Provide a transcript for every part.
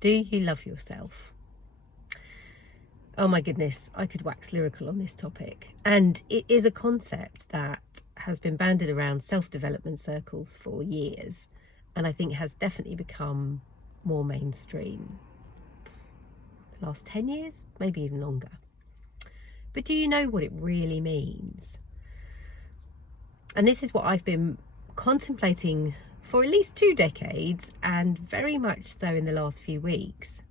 Do you love yourself? Oh my goodness, I could wax lyrical on this topic. And it is a concept that has been bandied around self-development circles for years, and I think has definitely become more mainstream the last 10 years, maybe even longer. But do you know what it really means? And this is what I've been contemplating for at least 2 decades, and very much so in the last few weeks,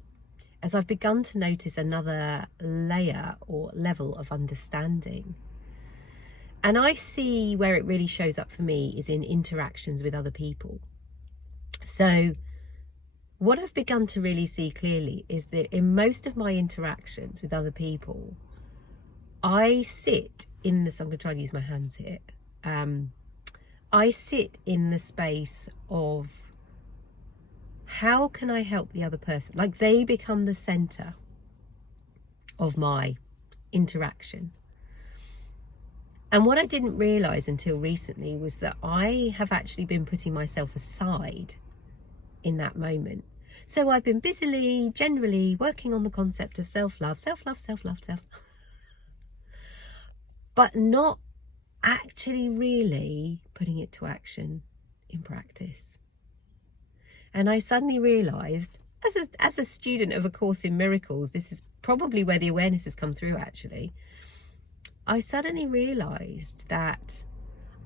as I've begun to notice another layer or level of understanding. And I see where it really shows up for me is in interactions with other people. So what I've begun to really see clearly is that in most of my interactions with other people, I sit in this, I'm going to try and use my hands here. I sit in the space of, how can I help the other person? Like, they become the center of my interaction. And what I didn't realize until recently was that I have actually been putting myself aside in that moment. So I've been busily, generally working on the concept of self-love, self-love, self-love, self-love, but not actually really putting it to action in practice. And I suddenly realized, as a student of A Course in Miracles, this is probably where the awareness has come through actually, I suddenly realized that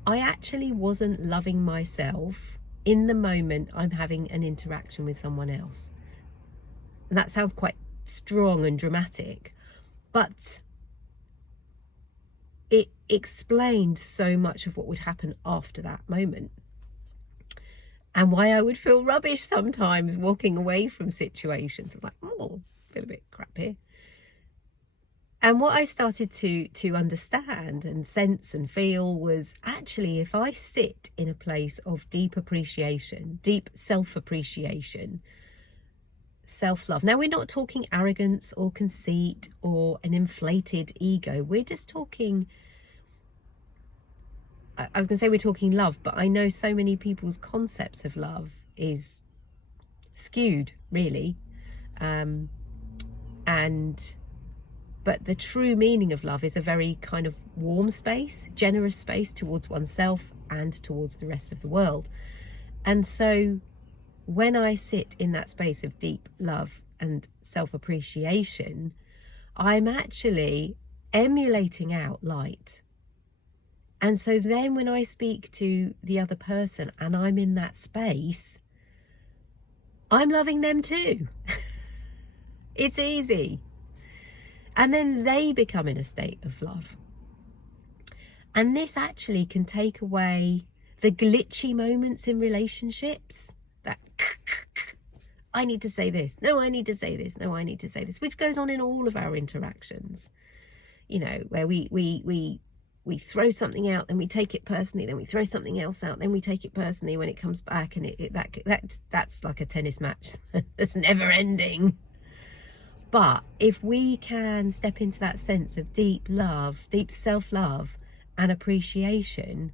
I actually wasn't loving myself in the moment I'm having an interaction with someone else. And that sounds quite strong and dramatic, but it explained so much of what would happen after that moment, and why I would feel rubbish sometimes walking away from situations. I was like, oh, I feel a bit crap here. And what I started to understand and sense and feel was, actually, if I sit in a place of deep appreciation, deep self-appreciation, self-love. Now, we're not talking arrogance or conceit or an inflated ego. We're just talking, I was going to say we're talking love, but I know so many people's concepts of love is skewed, really. But the true meaning of love is a very kind of warm space, generous space towards oneself and towards the rest of the world. And so when I sit in that space of deep love and self-appreciation, I'm actually emulating out light. And so then when I speak to the other person and I'm in that space, I'm loving them too. It's easy. And then they become in a state of love. And this actually can take away the glitchy moments in relationships. That I need to say this. No, I need to say this. No, I need to say this. Which goes on in all of our interactions. You know, where we throw something out, then we take it personally, then we throw something else out, then we take it personally when it comes back, and that's like a tennis match that's never ending. But if we can step into that sense of deep love, deep self-love and appreciation,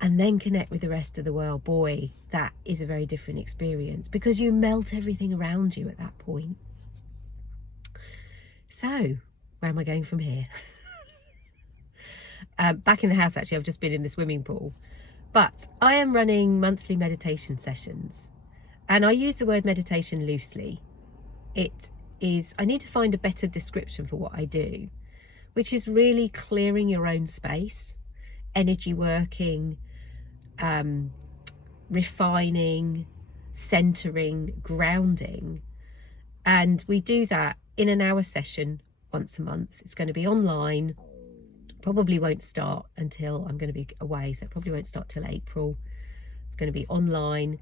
and then connect with the rest of the world, boy, that is a very different experience, because you melt everything around you at that point. So, where am I going from here? Back in the house, actually, I've just been in the swimming pool. But I am running monthly meditation sessions. And I use the word meditation loosely. I need to find a better description for what I do, which is really clearing your own space, energy working, refining, centering, grounding. And we do that in an hour session once a month. It's going to be online. Probably won't start until I'm going to be away, so it probably won't start till April. It's going to be online.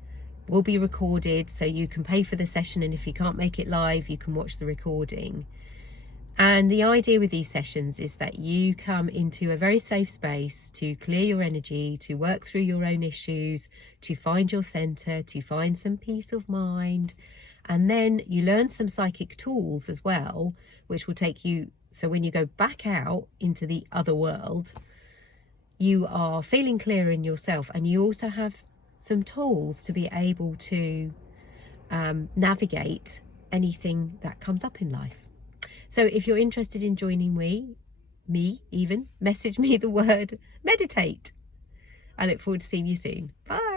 Will be recorded, so you can pay for the session, and if you can't make it live, you can watch the recording. And the idea with these sessions is that you come into a very safe space to clear your energy, to work through your own issues, to find your center, to find some peace of mind. And then you learn some psychic tools as well, which will take you, so when you go back out into the other world, you are feeling clearer in yourself, and you also have some tools to be able to navigate anything that comes up in life. So if you're interested in joining me even, message me the word meditate. I look forward to seeing you soon. Bye.